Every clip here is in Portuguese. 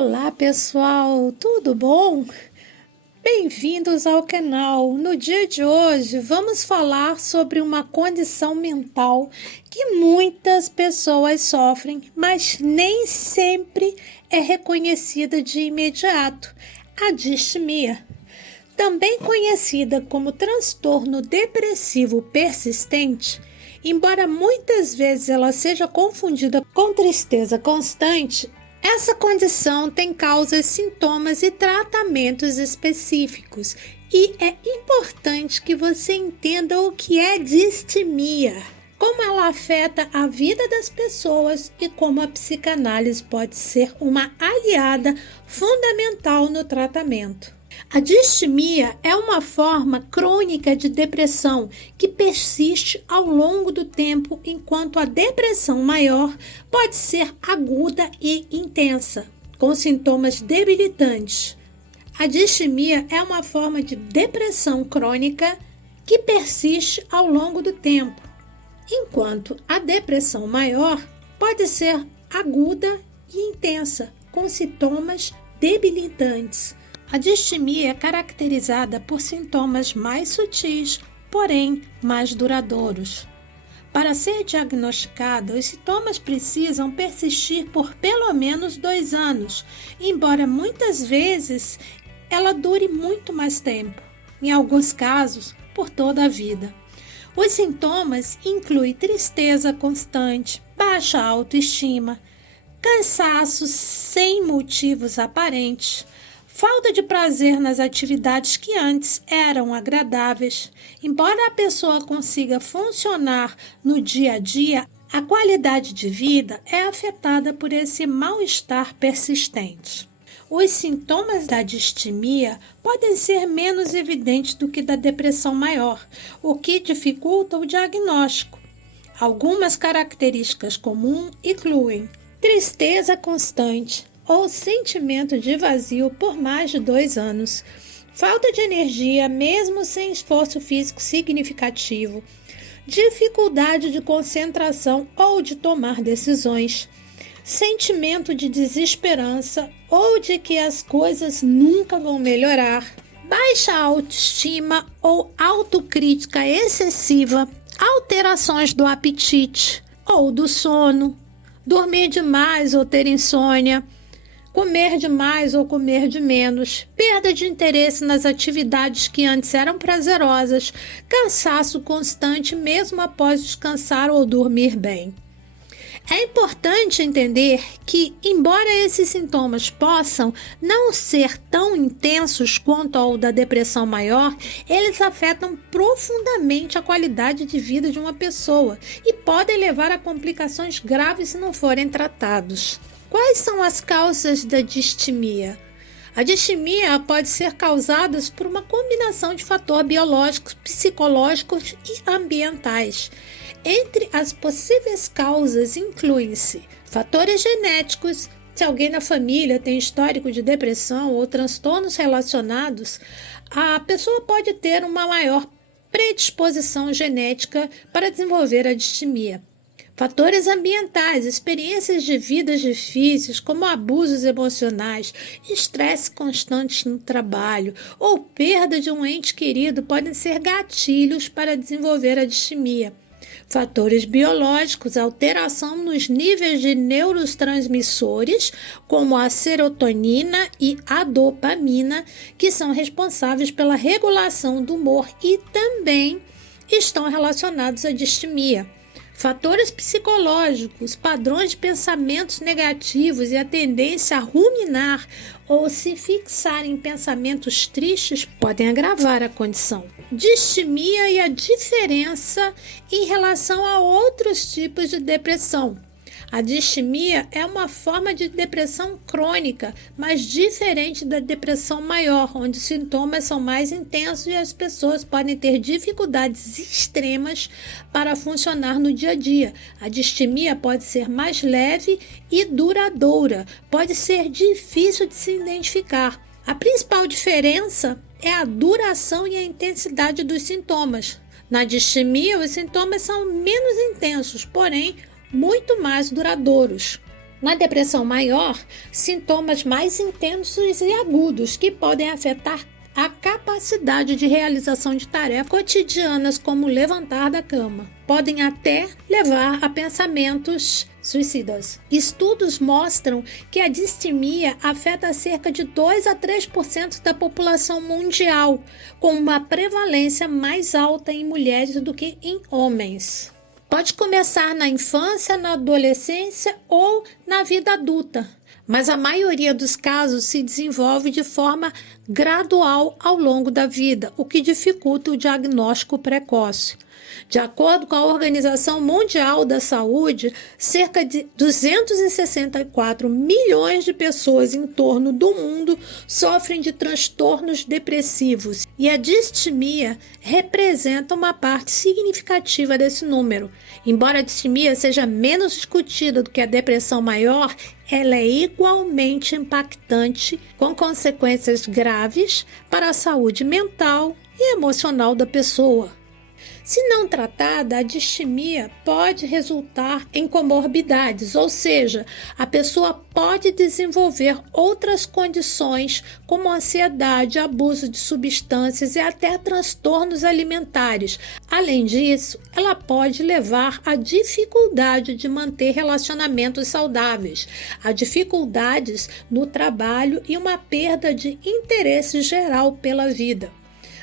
Olá pessoal, tudo bom? Bem-vindos ao canal. No dia de hoje vamos falar sobre uma condição mental que muitas pessoas sofrem, mas nem sempre é reconhecida de imediato: a distimia. Também conhecida como transtorno depressivo persistente, embora muitas vezes ela seja confundida com tristeza constante, essa condição tem causas, sintomas e tratamentos específicos, e é importante que você entenda o que é distimia, como ela afeta a vida das pessoas e como a psicanálise pode ser uma aliada fundamental no tratamento. A distimia é uma forma crônica de depressão que persiste ao longo do tempo, enquanto a depressão maior pode ser aguda e intensa, com sintomas debilitantes. A distimia é uma forma de depressão crônica que persiste ao longo do tempo, enquanto a depressão maior pode ser aguda e intensa, com sintomas debilitantes. A distimia é caracterizada por sintomas mais sutis, porém mais duradouros. Para ser diagnosticada, os sintomas precisam persistir por pelo menos 2 anos, embora muitas vezes ela dure muito mais tempo, em alguns casos, por toda a vida. Os sintomas incluem tristeza constante, baixa autoestima, cansaço sem motivos aparentes, falta de prazer nas atividades que antes eram agradáveis. Embora a pessoa consiga funcionar no dia a dia, a qualidade de vida é afetada por esse mal-estar persistente. Os sintomas da distimia podem ser menos evidentes do que da depressão maior, o que dificulta o diagnóstico. Algumas características comuns incluem tristeza constante ou sentimento de vazio por mais de 2 anos, falta de energia mesmo sem esforço físico significativo, dificuldade de concentração ou de tomar decisões, sentimento de desesperança ou de que as coisas nunca vão melhorar, baixa autoestima ou autocrítica excessiva, alterações do apetite ou do sono, dormir demais ou ter insônia, comer demais ou comer de menos, perda de interesse nas atividades que antes eram prazerosas, cansaço constante mesmo após descansar ou dormir bem. É importante entender que, embora esses sintomas possam não ser tão intensos quanto ao da depressão maior, eles afetam profundamente a qualidade de vida de uma pessoa e podem levar a complicações graves se não forem tratados. Quais são as causas da distimia? A distimia pode ser causada por uma combinação de fatores biológicos, psicológicos e ambientais. Entre as possíveis causas incluem-se fatores genéticos. Se alguém na família tem histórico de depressão ou transtornos relacionados, a pessoa pode ter uma maior predisposição genética para desenvolver a distimia. Fatores ambientais, experiências de vidas difíceis, como abusos emocionais, estresse constante no trabalho ou perda de um ente querido podem ser gatilhos para desenvolver a distimia. Fatores biológicos, alteração nos níveis de neurotransmissores, como a serotonina e a dopamina, que são responsáveis pela regulação do humor e também estão relacionados à distimia. Fatores psicológicos, padrões de pensamentos negativos e a tendência a ruminar ou se fixar em pensamentos tristes podem agravar a condição. Distimia e a diferença em relação a outros tipos de depressão. A distimia é uma forma de depressão crônica, mas diferente da depressão maior, onde os sintomas são mais intensos e as pessoas podem ter dificuldades extremas para funcionar no dia a dia. A distimia pode ser mais leve e duradoura, pode ser difícil de se identificar. A principal diferença é a duração e a intensidade dos sintomas. Na distimia, os sintomas são menos intensos, porém muito mais duradouros. Na depressão maior, sintomas mais intensos e agudos que podem afetar a capacidade de realização de tarefas cotidianas, como levantar da cama. Podem até levar a pensamentos suicidas. Estudos mostram que a distimia afeta cerca de 2 a 3% da população mundial, com uma prevalência mais alta em mulheres do que em homens. Pode começar na infância, na adolescência ou na vida adulta, mas a maioria dos casos se desenvolve de forma gradual ao longo da vida, o que dificulta o diagnóstico precoce. De acordo com a Organização Mundial da Saúde, cerca de 264 milhões de pessoas em torno do mundo sofrem de transtornos depressivos e a distimia representa uma parte significativa desse número. Embora a distimia seja menos discutida do que a depressão maior, ela é igualmente impactante, com consequências graves para a saúde mental e emocional da pessoa. Se não tratada, a distimia pode resultar em comorbidades, ou seja, a pessoa pode desenvolver outras condições como ansiedade, abuso de substâncias e até transtornos alimentares. Além disso, ela pode levar à dificuldade de manter relacionamentos saudáveis, a dificuldades no trabalho e uma perda de interesse geral pela vida.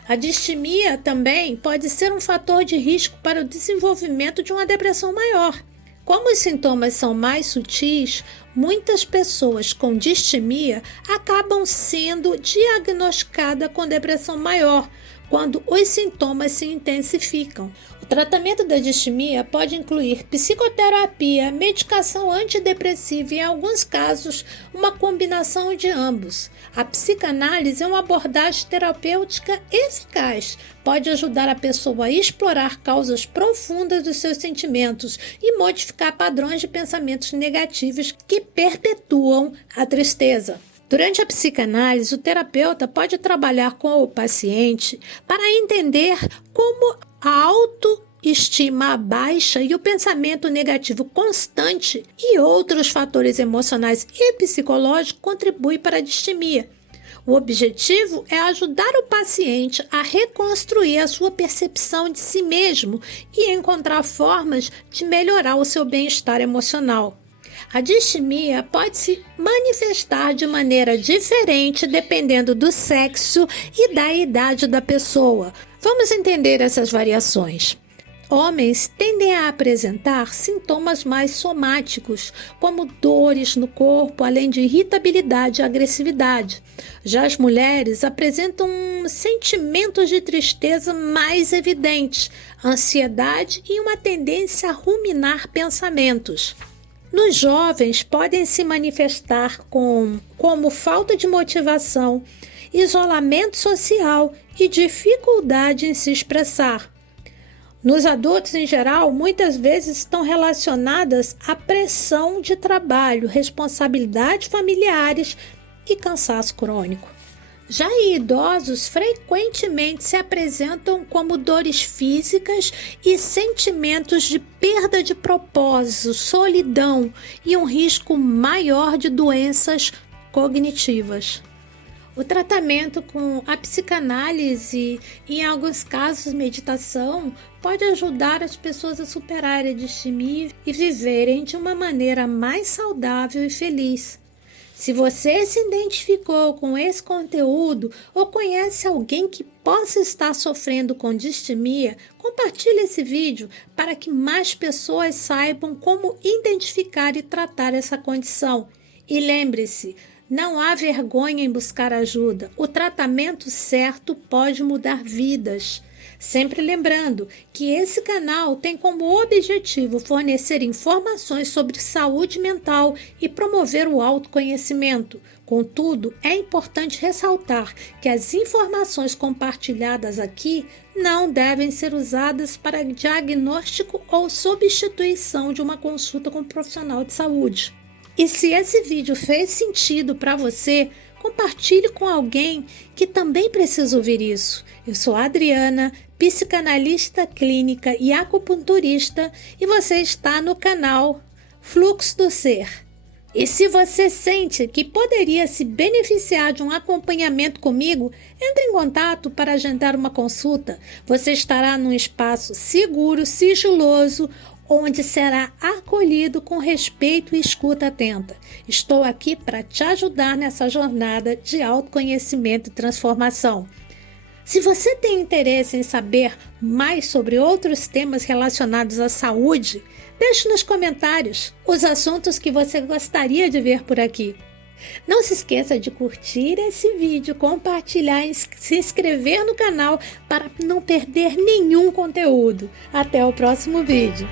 A distimia também pode ser um fator de risco para o desenvolvimento de uma depressão maior. Como os sintomas são mais sutis, muitas pessoas com distimia acabam sendo diagnosticadas com depressão maior, quando os sintomas se intensificam. O tratamento da distimia pode incluir psicoterapia, medicação antidepressiva e, em alguns casos, uma combinação de ambos. A psicanálise é uma abordagem terapêutica eficaz. Pode ajudar a pessoa a explorar causas profundas dos seus sentimentos e modificar padrões de pensamentos negativos que perpetuam a tristeza. Durante a psicanálise, o terapeuta pode trabalhar com o paciente para entender como a autoestima baixa e o pensamento negativo constante e outros fatores emocionais e psicológicos contribuem para a distimia. O objetivo é ajudar o paciente a reconstruir a sua percepção de si mesmo e encontrar formas de melhorar o seu bem-estar emocional. A distimia pode se manifestar de maneira diferente dependendo do sexo e da idade da pessoa. Vamos entender essas variações. Homens tendem a apresentar sintomas mais somáticos, como dores no corpo, além de irritabilidade e agressividade. Já as mulheres apresentam sentimentos de tristeza mais evidentes, ansiedade e uma tendência a ruminar pensamentos. Nos jovens, podem se manifestar como falta de motivação, isolamento social e dificuldade em se expressar. Nos adultos, em geral, muitas vezes estão relacionadas à pressão de trabalho, responsabilidades familiares e cansaço crônico. Já em idosos, frequentemente se apresentam como dores físicas e sentimentos de perda de propósito, solidão e um risco maior de doenças cognitivas. O tratamento com a psicanálise e, em alguns casos, meditação, pode ajudar as pessoas a superarem a distimia e viverem de uma maneira mais saudável e feliz. Se você se identificou com esse conteúdo ou conhece alguém que possa estar sofrendo com distimia, compartilhe esse vídeo para que mais pessoas saibam como identificar e tratar essa condição. E lembre-se, não há vergonha em buscar ajuda. O tratamento certo pode mudar vidas. Sempre lembrando que esse canal tem como objetivo fornecer informações sobre saúde mental e promover o autoconhecimento. Contudo, é importante ressaltar que as informações compartilhadas aqui não devem ser usadas para diagnóstico ou substituição de uma consulta com um profissional de saúde. E se esse vídeo fez sentido para você, compartilhe com alguém que também precisa ouvir isso. Eu sou a Adriana, psicanalista clínica e acupunturista, e você está no canal Fluxo do Ser. E se você sente que poderia se beneficiar de um acompanhamento comigo, entre em contato para agendar uma consulta. Você estará num espaço seguro, sigiloso, onde será acolhido com respeito e escuta atenta. Estou aqui para te ajudar nessa jornada de autoconhecimento e transformação. Se você tem interesse em saber mais sobre outros temas relacionados à saúde, deixe nos comentários os assuntos que você gostaria de ver por aqui. Não se esqueça de curtir esse vídeo, compartilhar e se inscrever no canal para não perder nenhum conteúdo. Até o próximo vídeo.